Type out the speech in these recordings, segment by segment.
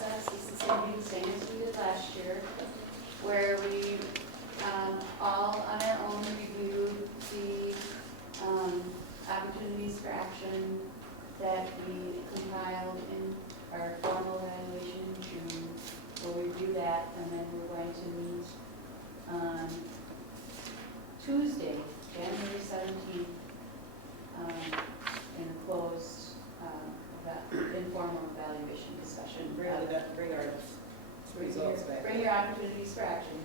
process. It's the same as we did last year, where we all on our own reviewed the opportunities for action that we compiled in our formal evaluation, and we'll review that, and then we're going to meet on Tuesday, January 17th, in a closed informal evaluation discussion. Bring our results back. Bring your opportunities for action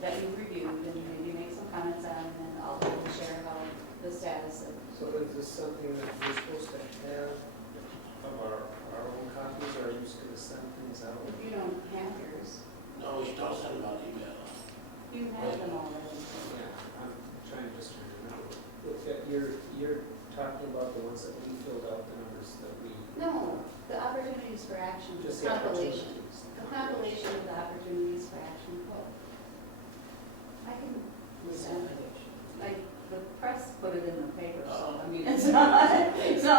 that you've reviewed, and maybe make some comments on, and then I'll share how the status of. So is this something that we're supposed to have of our own copies, or are you just going to send things out? If you don't have yours, No, you don't send them out email. you have them already. Yeah, I'm trying just to remember. You're talking about the ones that we filled out, the numbers that we. No, the opportunities for action, the Just the compilation. opportunities. The compilation of the opportunities for action. Well, I can send it. Like, the press put it in the paper, so, I mean, it's not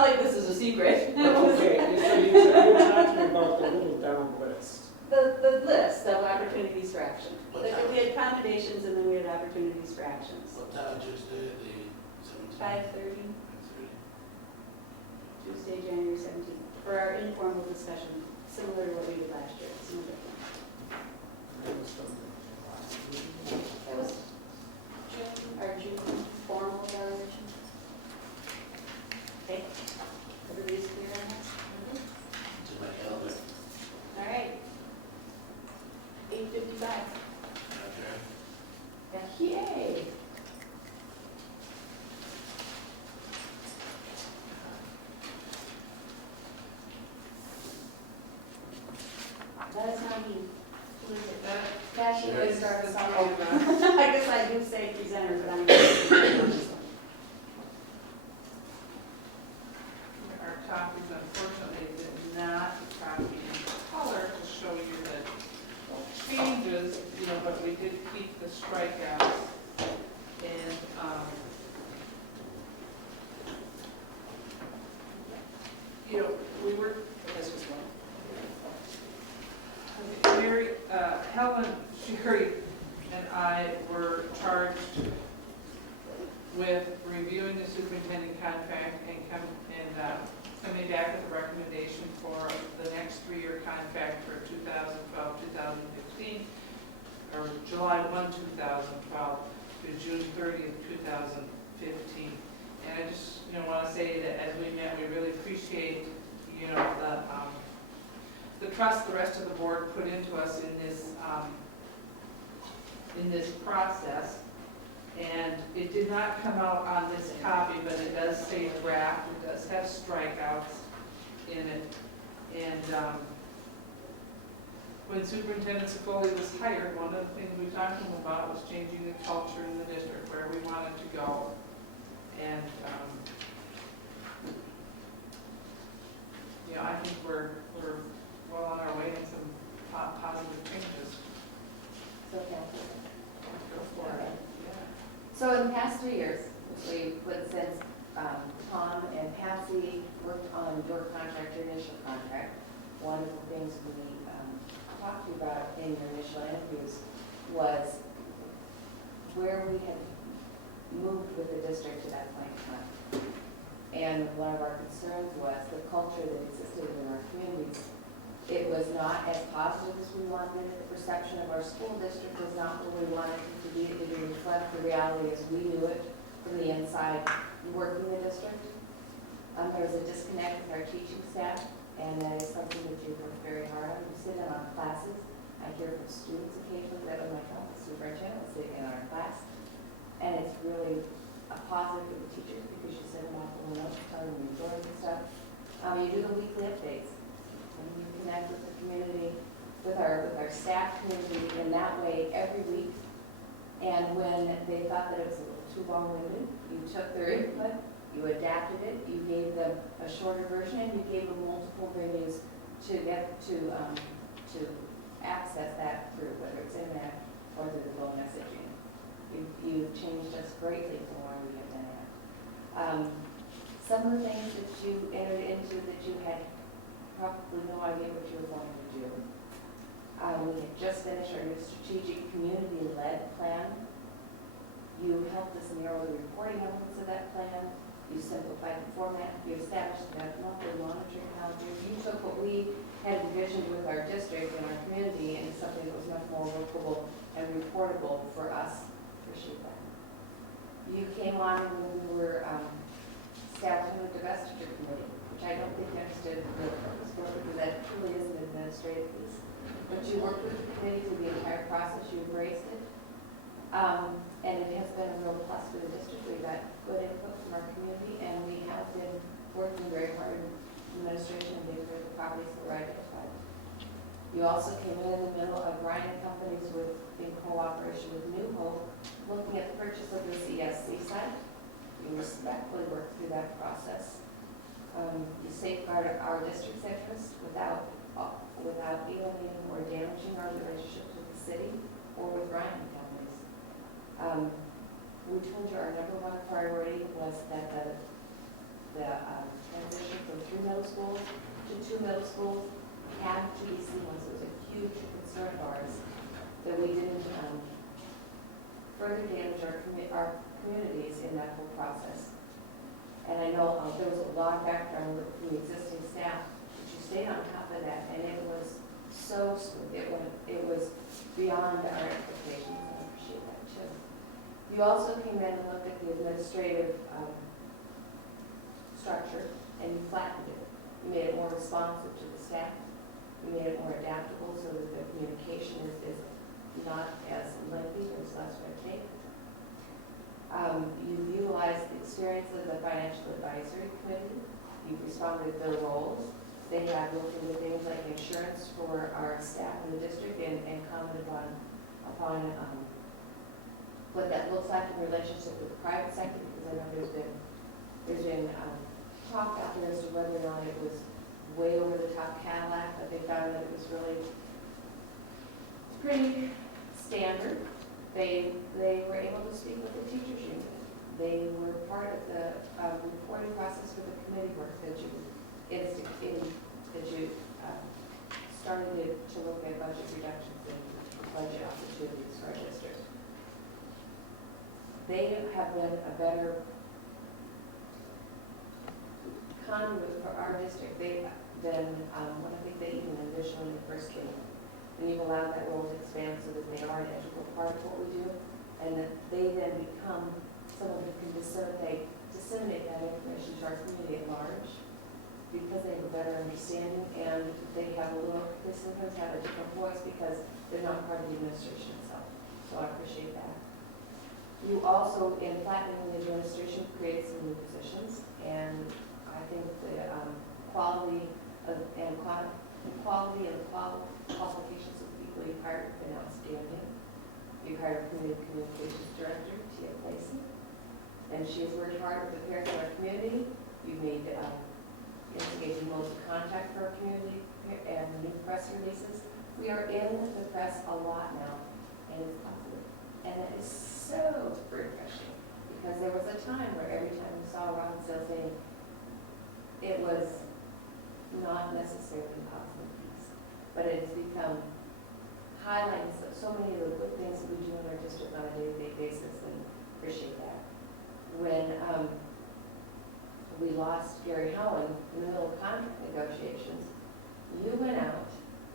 like this is a secret. Okay, so you're talking about the little down list. The list of opportunities for action. What Like, time? we had accommodations, and then we had opportunities for actions. What time Tuesday, the 17th? 5:30, 5:30. Tuesday, January 17th, for our informal discussion, similar to what we did last year. It's no different. That was from the last meeting. That was our June formal evaluation. Okay, everybody's clear on that? To my calendar. All right. 8:55. Okay. Yeah, yay! That is not me. Who is it? Cassie is our I guess I do say presenter, but I'm. Our copies unfortunately did not copy in color to show you the changes, but we did keep the strikeouts. And, we were, this was one. Mary, Helen, Sherry, and I were charged with reviewing the superintendent contract and coming back with a recommendation for the next 3-year contract for 2012-2015, or July 1, 2012 to June 30th, 2015. And I just, want to say that as we met, we really appreciate, the trust the rest of the board put into us in this process. And it did not come out on this copy, but it does say draft. It does have strikeouts in it. And when Superintendent Sicoli was hired, one of the things we talked to him about was changing the culture in the district, where we wanted to go. And I think we're well on our way in some positive changes. So, Kathy. Go for it. So in the past 3 years, since Tom and Patsy worked on your contract, your initial contract, one of the things we talked to you about in your initial interviews was where we had moved with the district to that point in time. And one of our concerns was the culture that existed in our communities. It was not as positive as we wanted it. The perception of our school district was not where we wanted it to be. It didn't reflect the reality as we knew it from the inside working the district. There was a disconnect with our teaching staff, and that is something that you work very hard on. You sit in on classes. I hear from students occasionally that, oh my God, the superintendent was sitting in our class. And it's really a positive for the teachers because you send them off the notes, tell them you enjoy the stuff. You do the weekly updates. And you connect with the community, with our staff community in that way every week. And when they thought that it was a little too long-winded, you took their input, you adapted it, you gave them a shorter version, and you gave them multiple venues to get to access that through, whether it's internet or through the phone messaging. You changed us greatly from where we have been at. Some of the things that you entered into that you had probably no idea what you were going to do. We had just finished our strategic community-led plan. You helped us narrow the reporting elements of that plan. You simplified the format. You established that monthly monitoring calendar. You took what we had envisioned with our district and our community into something that was much more workable and reportable for us. Appreciate that. You came on when we were establishing the divestiture committee, which I don't think you understood the purpose for, because that truly is an administrative piece. But you worked with the committee through the entire process. You embraced it. And it has been a real plus for the district. We got good input from our community, and we have been working very hard in administration and making sure the properties were identified. You also came in the middle of Ryan Companies in cooperation with New Hope, looking at the purchase of this ESC site. You respectfully worked through that process. You safeguarded our district's interests without alienating or damaging our relationships with the city or with Ryan Companies. We told you our number one priority was that the transition from 3 middle schools to 2 middle schools had to be seamless. It was a huge concern of ours that we didn't further damage our communities in that whole process. And I know there was a lot of background from the existing staff, but you stayed on top of that, and it was so smooth. It was beyond our expectations. I appreciate that too. You also came in and looked at the administrative structure, and you flattened it. You made it more responsive to the staff. You made it more adaptable so that the communication is not as lengthy, there's less red tape. You've utilized the experience of the Financial Advisory Committee. You've responded to their roles. They have looked into things like insurance for our staff in the district and commented upon what that looks like in relationship with the private sector, because I know there's been talk out there as to whether or not it was way over the top Cadillac, but they found that it was really pretty standard. They were able to speak with the teachers union. They were part of the reporting process for the committee work that you started to look at budget reductions and budget opportunities for our district. They have been a better conduit for our district than what I think they even envisioned when they first came in. And you've allowed that role to expand so that they are an integral part of what we do, and that they then become someone who can disseminate that information to our community at large, because they have a better understanding, and they sometimes have a different voice because they're not part of the administration itself. So I appreciate that. You also, in flattening the administration, created some new positions, and I think the qualifications of the people you hired have been outstanding. You hired a communications director, Tia Lacey, and she has worked hard with the parents in our community. You made instigating modes of contact for our community and new press releases. We are in the press a lot now, and it's positive. And that is so refreshing, because there was a time where every time we saw Robbinsdale's name, it was not necessarily a positive piece, but it has become highlighting so many of the good things that we do in our district on a day-to-day basis, and appreciate that. When we lost Gary Howland in the middle of contract negotiations, you went out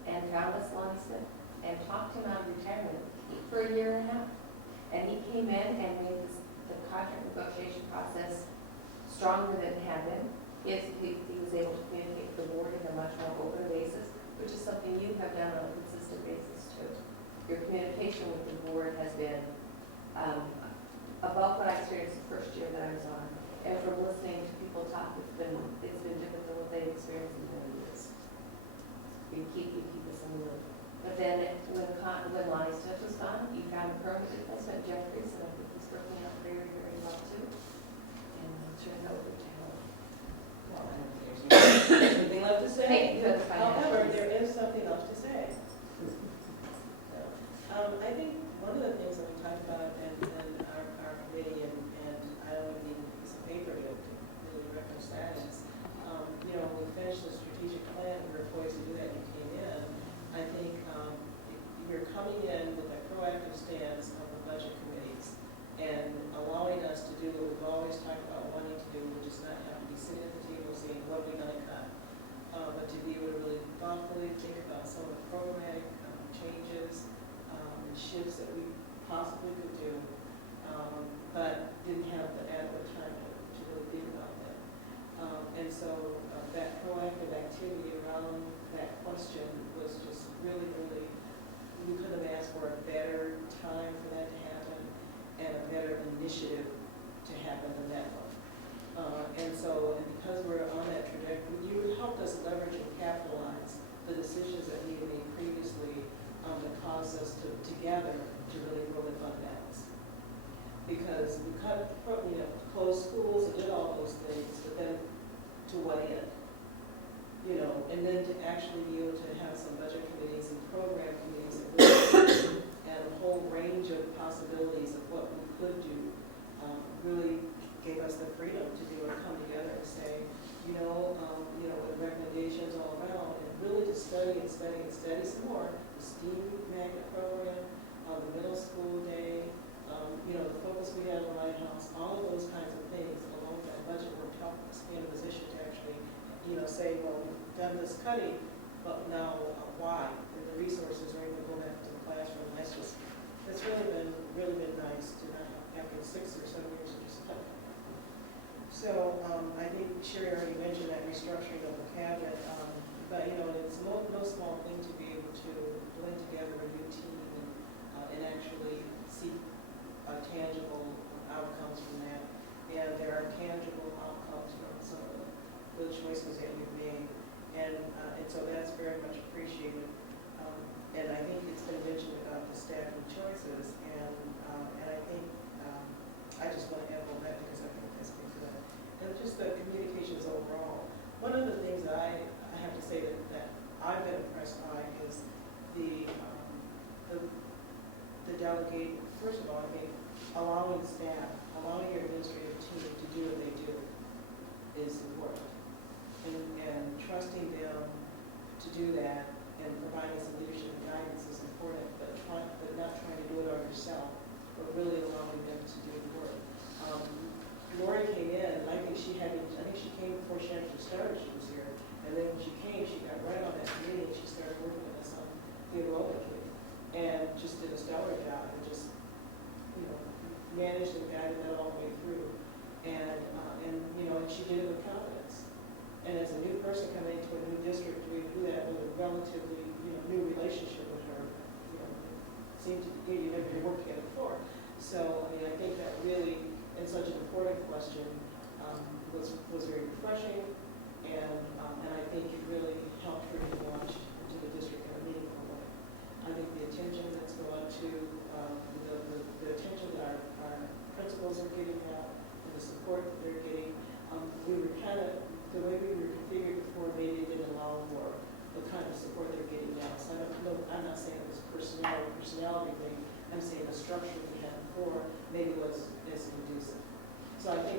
and found us Lonnie Smith and talked him out of retirement for a year and a half. And he came in and made the contract negotiation process stronger than it had been. He was able to communicate with the board in a much more open basis, which is something you have done on a consistent basis too. Your communication with the board has been above what I experienced the first year that I was on. And from listening to people talk, it's been different than what they've experienced in many years. You keep us in the loop. But then when Lonnie Smith was gone, you found a permanent replacement, Jeffries, and I think he's working out very, very well too. And I'll turn it over to him. Well, I don't think there's anything left to say. Hey, you have the financial However, piece. there is something else to say. I think one of the things that we talked about in our committee, and I don't even need a piece of paper to really reference that, is, when we finished the strategic plan, we were initiative to happen in that one. And because we're on that trajectory, you helped us leverage and capitalize the decisions that we had made previously that caused us to together to really grow the fund balance. Because we closed schools and did all those things, but then to what end? And then to actually be able to have some budget committees and program committees and a whole range of possibilities of what we could do, really gave us the freedom to be able to come together and say, with recommendations all around, and really to study and study and study some more. The STEAM magnet program, the middle school day, the focus we had on the Lighthouse, all of those kinds of things, along with that budget work, helped us be in a position to actually, say, well, we've done this cutting, but now why? And the resources are able to go back to the classroom. That's really been nice to not have, after 6 or 7 years of just cutting. So I think Sherry already mentioned that restructuring of the cabinet, but it's no small thing to be able to blend together a new team and actually see tangible outcomes from that. And there are tangible outcomes from some of the choices that you've made, and so that's very much appreciated. And I think it's been mentioned about the staffing choices, and I think I just want to echo that because I think that's big to that. And just the communications overall. One of the things that I have to say that I've been impressed by is the delegate. First of all, I think allowing staff, allowing your administrative team to do what they do is important, and trusting them to do that and providing some leadership and guidance is important, but not trying to do it on yourself, but really allowing them to do the work. Lori came in, and I think she came before she actually started, she was here, and then when she came, she got right on that committee, and she started working with us on the enrollment committee, and just did a stellar job, and just, managed and guided that all the way through, and she did it with confidence. And as a new person coming into a new district, we do that with a relatively, new relationship with her, seemed to be, you never worked together before. So, I think that really, in such an important question, was very refreshing, and I think it really helped her to launch into the district in a meaningful way. I think the attention that's gone to, the attention that our principals are getting now, and the support that they're getting, we were the way we were configured before, maybe it didn't allow for the kind of support they're getting now. So I'm not saying it was personality thing. I'm saying the structure we had before maybe was as conducive. So I think